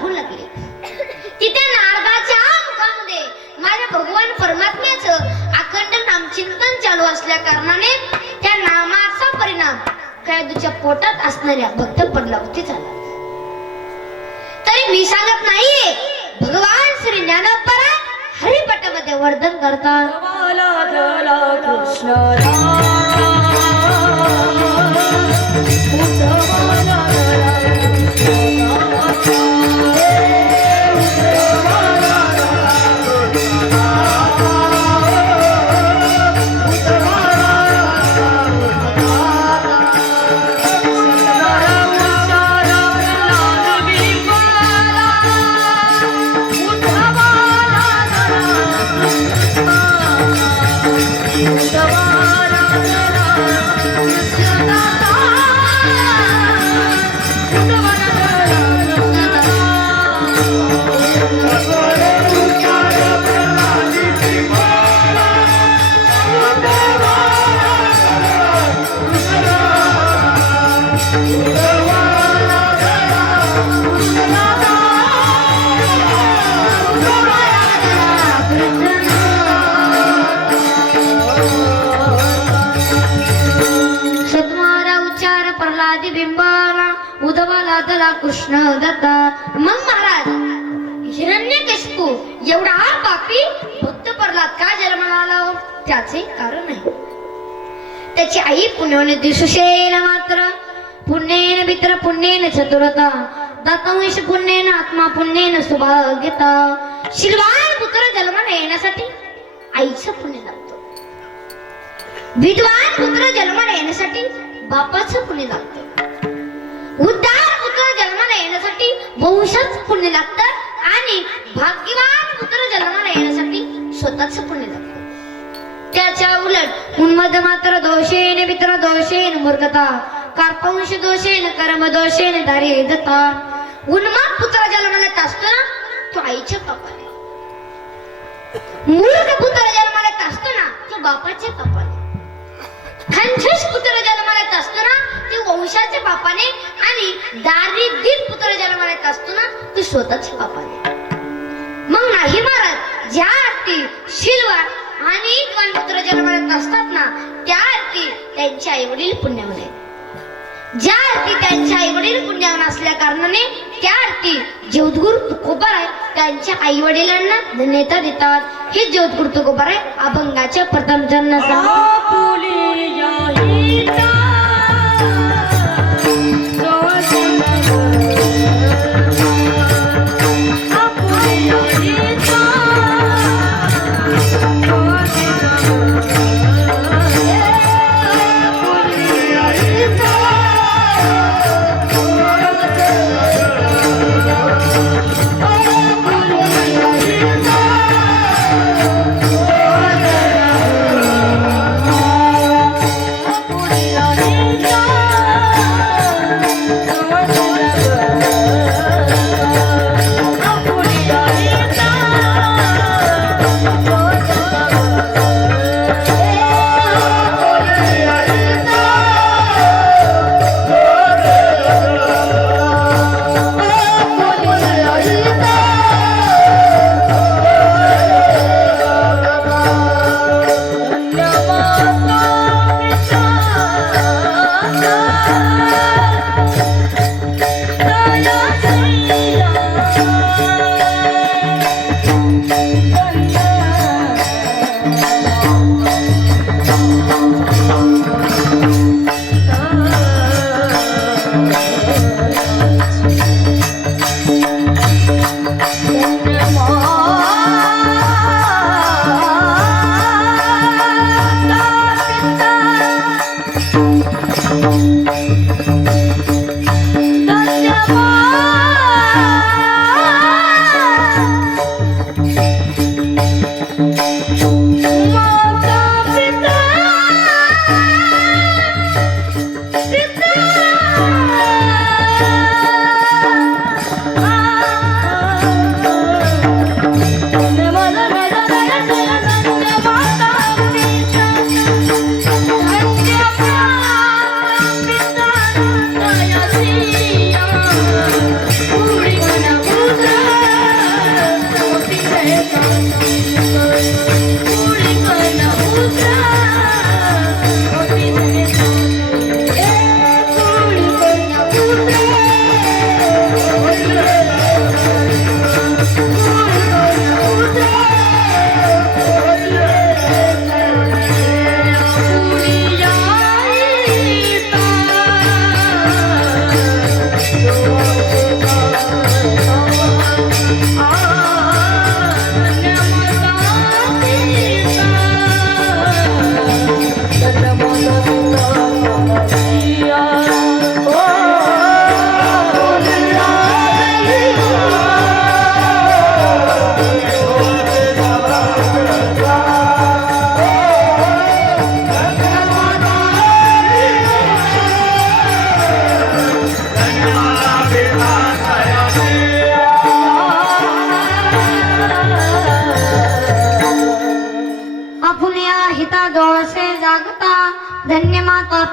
ती राहू लागली. तिथे नारदाच्या मुखामध्ये माझ्या भगवान परमात्म्याचं अखंड नामचिंतन चालू असल्या कारणाने त्या नामाचा परिणाम कैदूच्या पोटात असणाऱ्या भक्त पडलावती झाला. तरी मी सांगत नाहीये भगवान श्री ज्ञानोपरा हरिपटामध्ये वर्धन करतात. कृष्ण कृष्ण दत्ता. मग महाराज हिरण्य हिरण्यकशिपू एवढा हा पापी भक्त प्रल्हाद का जन्माला आला त्याचे कारण आहे. त्याची आई पुण्यवने दिसुशेन मात्र. पुण्येन मित्र पुण्येन चतुरता दातवंश पुण्येन आत्मा पुण्येन सुभाग्यता शिलवान पुत्र जन्माला येण्यासाठी आईचं पुण्य लागतं. विद्वान पुत्र जन्माला येण्यासाठी बापाचं पुण्य लागतं. उद्धार पुत्र जन्माला येण्यासाठी वंशाचं पुण्य लागतं आणि भाग्यवान पुत्र जन्माला येण्यासाठी स्वतःच पुण्य लागतं. त्याच्या उलट उन्मद मात्र दोषेन मित्र दोषेन मूर्खता कार्पंश दोषेन कर्म दोषेन दारिद्रता उन्माद पुत्र जन्माला येत असतो ना तो आईच्या पापाने मूर्ख पुत्र जन्माला येत असतो ना तो बापाच्या पापाने खंचस पुत्र जन्माला येत असतो ना ते वंशाच्या बापाने आणि दारिद्र्य पुत्र जन्माला येत असतो ना ते स्वतःच्या बापाने मग नाही महाराज ज्या अर्थी शिलवार आणि पुत्र जन्माला येत असतात ना त्या अर्थी त्यांचे आई वडील पुण्यामध्ये आहेत. ज्या अर्थी त्यांच्या आई वडील पुण्यावर असल्या कारणाने त्या अर्थी ज्योतगुरु तुकोबार आहे त्यांच्या आई वडिलांना धन्यता देतात. हे ज्योतगुरु तुकोबार आहे अभंगाच्या प्रथम जन्म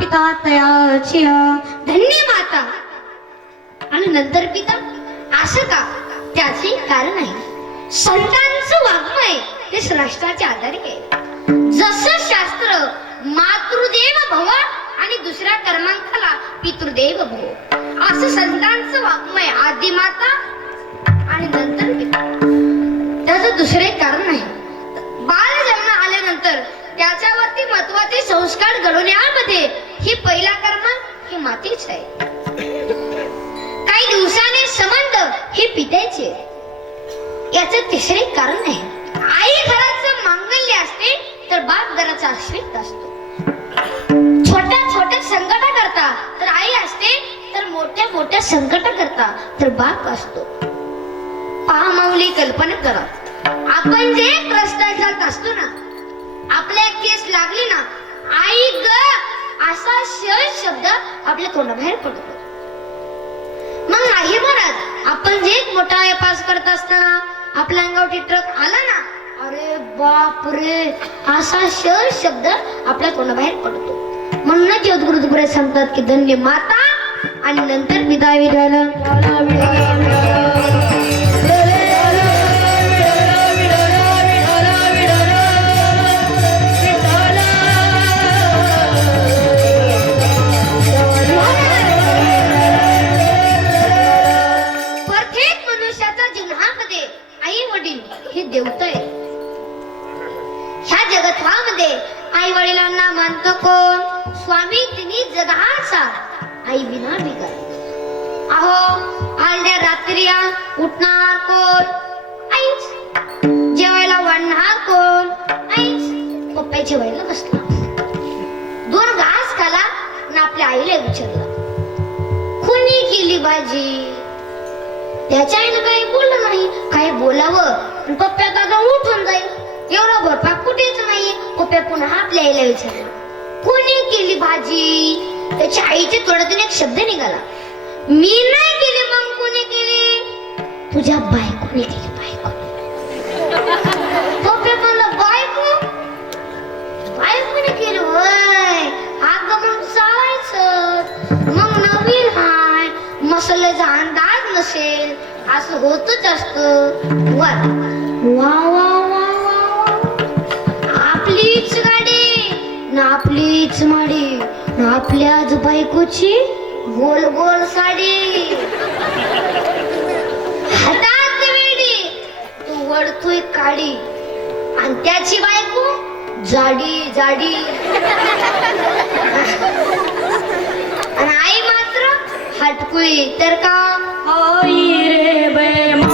पिता तयाची धन्य माता. आणि नंतर पिता असं का? त्याचे कारण आहे. संतांचं वाङ्मय हे राष्ट्राचे आधारे आहे. जसं शास्त्र मातृदेव भव आणि दुसऱ्या कर्मांकाला पितृदेव भव. असं संतांचं वाङ्मय आधी माता आणि नंतर पिता. त्याचं दुसरे कारण आहे. बाल जन्म आल्यानंतर त्याच्यावरती महत्त्वाचे संस्कार घडवण्यामध्ये ही पहिला कर्म ही मातीच आहे. काही दिवसाने संबंध हे पित्याचे याच तिसरे कारण आहे आई घराचं मांगल्य असते तर बाप घराचा आश्रित असतो. छोट्या छोट्या संकटा करता तर आई असते तर मोठ्या मोठ्या संकटा करता तर बाप असतो. पहा माऊली कल्पना करा. आपण जे रस्त्यात जात असतो ना आपल्या केस लागली ना आई ग असा सहज शब्द आपल्या तोंडाबाहेर पडतो. मग आहे महाराज आपण जे मोठा पास करत असताना आपल्या अंगावरती ट्रक आला ना अरे बाप रे असा सहज शब्द आपल्या तोंडाबाहेर पडतो. म्हणूनच योधगुरु तुकडे सांगतात की धन्य माता आणि नंतर विदा विधान मानतो कोण? स्वामी तिने जगाचा आई विना बिगर. अहो आल्या रात्री उठणार कोण? आईच जेवायला वाढणार कोण? आईच पप्पा जेवायला बसला. दोन घास खाला आणि आपल्या आईला विचारलं कुणी केली भाजी? त्याच्या आईनं काही बोललं नाही. काही बोलावं आणि पप्प्या दादा उठून जाईल. एवढा भरपाक कुठेच नाही पप्प्या पुन्हा आपल्या आईला विचारलं. कोणी केली भाजी? त्याच्या आईच्या तोडातून एक शब्द निघाला. मी नाही केली मग कोणी केली? तुझ्या बायकोने केली बायको. पप्प्या म्हणला बायको? बायकोने केलं होय. अगं मग चालायचं. मग नवीन हाय. मसाल्याचा अंदाज नसेल असं होतच असत. वा वा वा. ना आपलीच माडी ना आपल्याच बायकोची गोल गोल साडी. हातात वेडी तू वडतोय काडी. आणि त्याची बायको जाडी जाडी. आणि आई मात्र हटकुई तर का? आई रे बेमान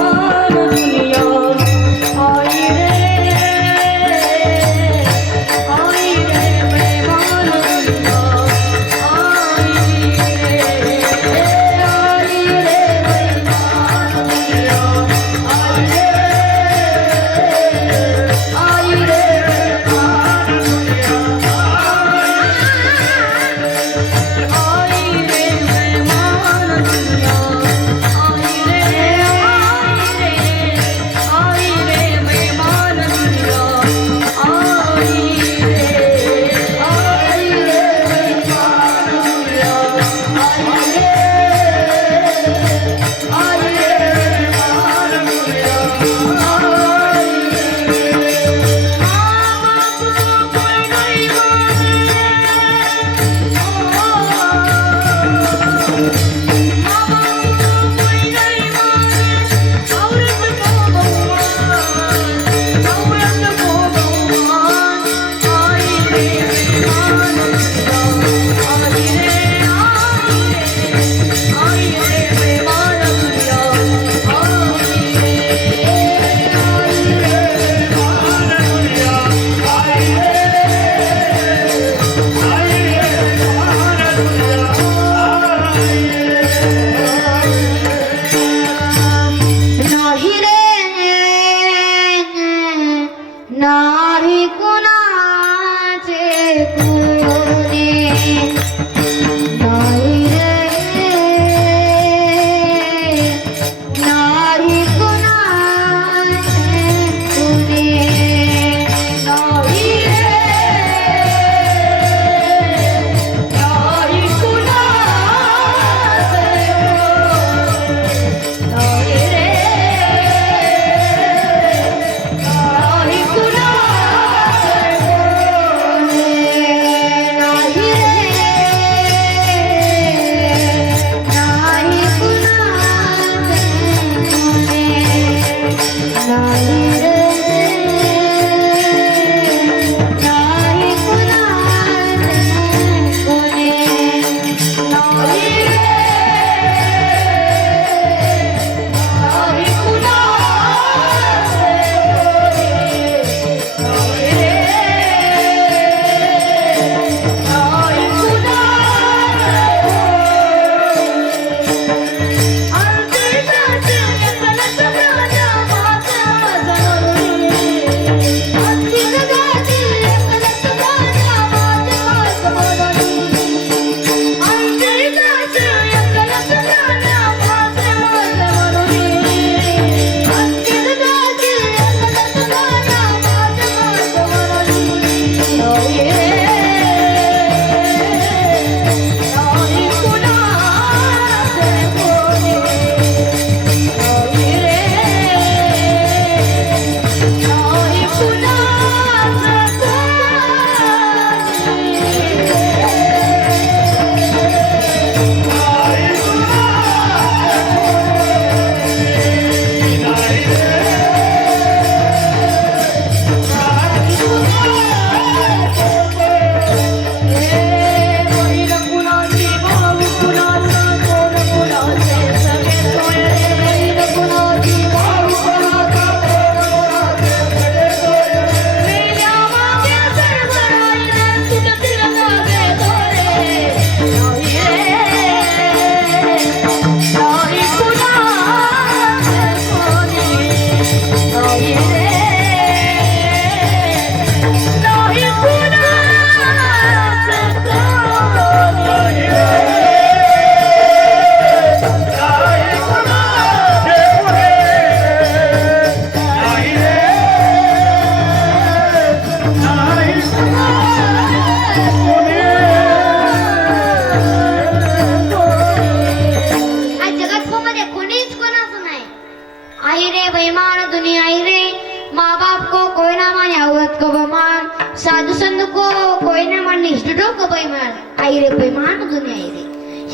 साधू संत को कोई ना मान निष्ठो को बाई मान आई रे बाई दुनिया आई रे.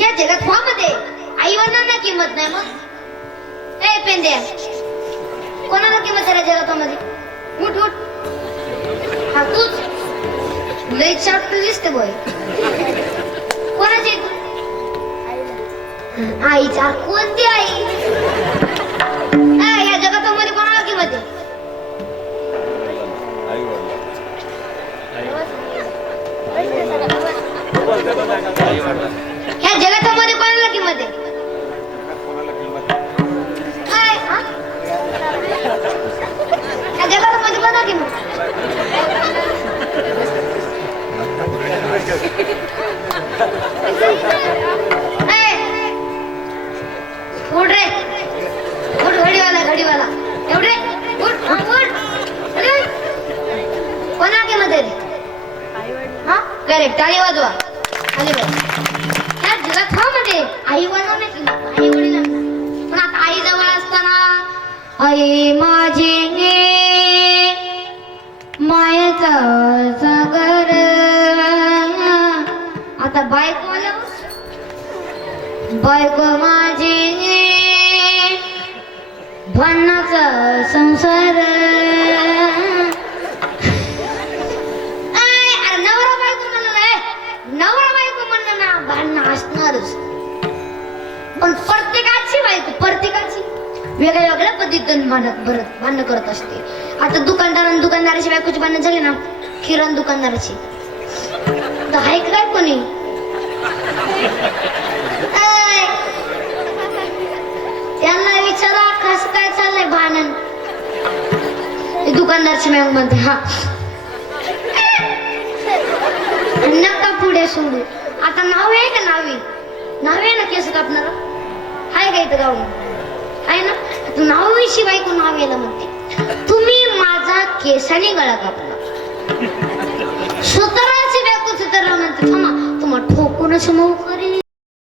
या जगात फॉर्ममध्ये आई वडिलांना किंमत नाही कोणाला किंमत आहे जगात मध्ये उठ उठ. हा तूच. लय शांत दिसते बोय कोणाची? आई. चार आईचा कोणती आई? या जगातामध्ये कोणाला किंमत आहे ह्या जगातामध्ये कोणाला किंमत आहे आता बायको बायको माझी भन्नाचा संसार. नवरा बायको म्हणलं ना, नवरा बायको म्हणलं ना भांडणं असणारच. पण प्रत्येकाची बायको प्रत्येकाची. वेगळ्या वेगळ्या पद्धतीने भांडत भरत भांडणं करत असते. आता दुकानदार दुकानदाराची बायकोची भांडणं झाली ना किराण दुकानदाराची. तर आहे काय कोणी? त्यांना विचारा खास काय चाललंय भानन. दुकानदारची मॅम म्हणते हा. नका पुढे सोडू. आता नाव आहे का नावी? नाव आहे ना केस कापणार? आहे का इथं गाऊन? आहे ना? आता शिवाय कोण नाव यायला म्हणते. तुम्ही माझा केसाने गळा कापला. स्वतः बायको